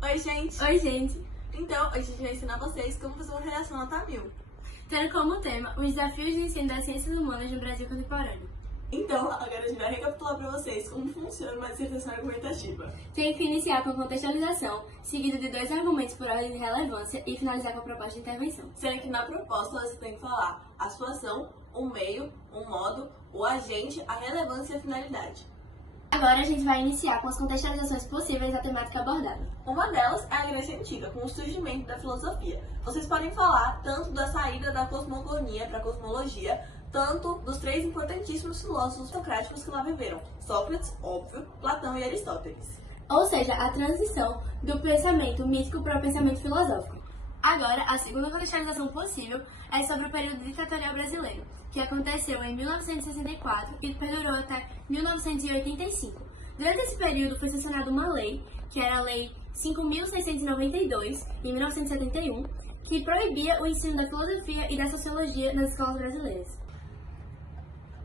Oi, gente! Oi, gente! Então, hoje a gente vai ensinar vocês como fazer uma redação nota 1000. Tendo como tema os desafios de ensino das ciências humanas no Brasil contemporâneo. Então, agora a gente vai recapitular para vocês como funciona uma dissertação argumentativa. Tem que iniciar com contextualização, seguido de 2 argumentos por ordem de relevância e finalizar com a proposta de intervenção. Sendo que na proposta você tem que falar a situação, o meio, o modo, o agente, a relevância e a finalidade. Agora a gente vai iniciar com as contextualizações possíveis da temática abordada. Uma delas é a Grécia Antiga, com o surgimento da filosofia. Vocês podem falar tanto da saída da cosmogonia para a cosmologia, tanto dos 3 importantíssimos filósofos socráticos que lá viveram: Sócrates, óbvio, Platão e Aristóteles. Ou seja, a transição do pensamento mítico para o pensamento filosófico. Agora, a segunda contextualização possível é sobre o período ditatorial brasileiro, que aconteceu em 1964 e perdurou até 1985. Durante esse período foi sancionada uma lei, que era a Lei 5.692, em 1971, que proibia o ensino da filosofia e da sociologia nas escolas brasileiras.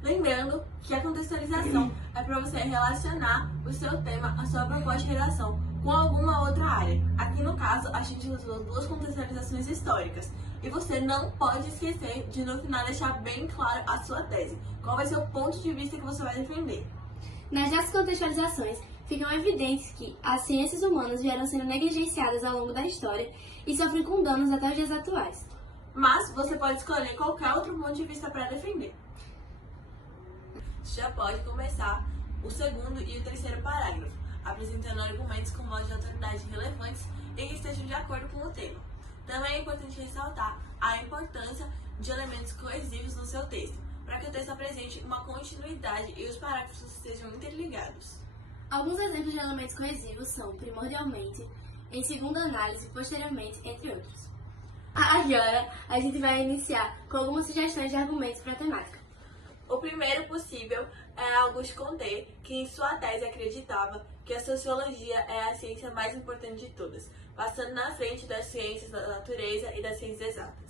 Lembrando que a contextualização é para você relacionar o seu tema, a sua proposta de redação, com alguma outra área. Aqui no caso, a gente usou 2 contextualizações históricas. E você não pode esquecer de no final deixar bem claro a sua tese. Qual vai ser o ponto de vista que você vai defender. Nas nossas contextualizações, ficam evidentes que as ciências humanas vieram sendo negligenciadas ao longo da história e sofrem com danos até os dias atuais. Mas você pode escolher qualquer outro ponto de vista para defender. Você já pode começar o segundo e o terceiro parágrafo, apresentando argumentos com modos de autoridade relevantes e que estejam de acordo com o tema. Também é importante ressaltar a importância de elementos coesivos no seu texto, para que o texto apresente uma continuidade e os parágrafos estejam interligados. Alguns exemplos de elementos coesivos são, primordialmente, em segunda análise, posteriormente, entre outros. Agora, a gente vai iniciar com algumas sugestões de argumentos para a temática. O primeiro possível é Auguste Comte, que em sua tese acreditava que a sociologia é a ciência mais importante de todas, passando na frente das ciências da natureza e das ciências exatas.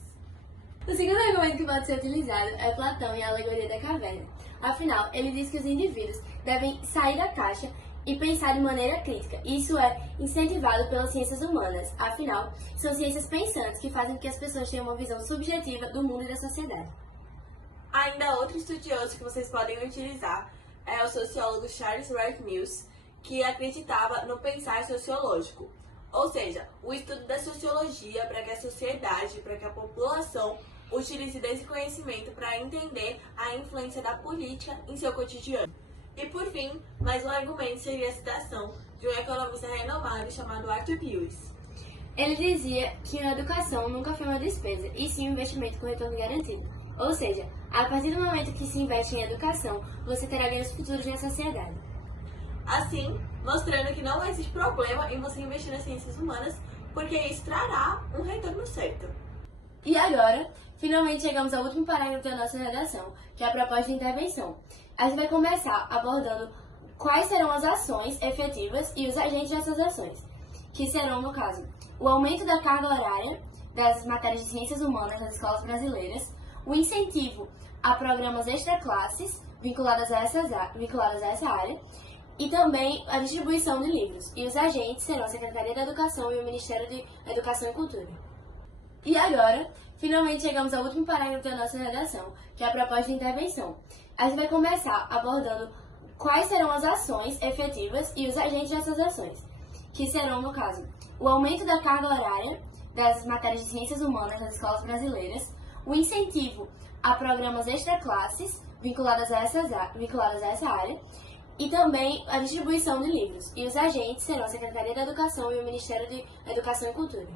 O segundo argumento que pode ser utilizado é Platão e a alegoria da caverna. Afinal, ele diz que os indivíduos devem sair da caixa e pensar de maneira crítica. Isso é incentivado pelas ciências humanas. Afinal, são ciências pensantes que fazem com que as pessoas tenham uma visão subjetiva do mundo e da sociedade. Ainda outro estudioso que vocês podem utilizar é o sociólogo Charles Wright Mills, que acreditava no pensar sociológico, ou seja, o estudo da sociologia para que a sociedade, para que a população utilize desse conhecimento para entender a influência da política em seu cotidiano. E por fim, mais um argumento seria a citação de um economista renomado chamado Arthur Lewis. Ele dizia que a educação nunca foi uma despesa, e sim um investimento com retorno garantido. Ou seja, a partir do momento que se investe em educação, você terá ganhos futuros na sociedade. Assim, mostrando que não existe problema em você investir nas ciências humanas, porque isso trará um retorno certo. E agora, finalmente chegamos ao último parágrafo da nossa redação, que é a proposta de intervenção. A gente vai começar abordando quais serão as ações efetivas e os agentes dessas ações, que serão, no caso, o aumento da carga horária das matérias de ciências humanas nas escolas brasileiras, o incentivo a programas extraclasses vinculadas a essa área e também a distribuição de livros. E os agentes serão a Secretaria da Educação e o Ministério de Educação e Cultura. E agora, finalmente chegamos ao último parágrafo da nossa redação, que é a proposta de intervenção. A gente vai começar abordando quais serão as ações efetivas e os agentes dessas ações, que serão, no caso, o aumento da carga horária das matérias de ciências humanas nas escolas brasileiras, o incentivo a programas extraclasses vinculadas a essa área e também a distribuição de livros. E os agentes serão a Secretaria da Educação e o Ministério de Educação e Cultura.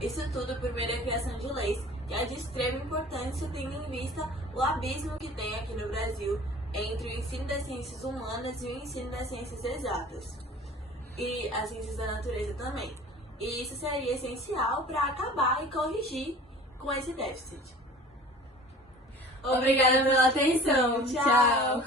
Isso tudo por meio da criação de leis, que é de extrema importância tendo em vista o abismo que tem aqui no Brasil entre o ensino das ciências humanas e o ensino das ciências exatas. E as ciências da natureza também. E isso seria essencial para acabar e corrigir com esse déficit. Obrigada pela atenção. Tchau.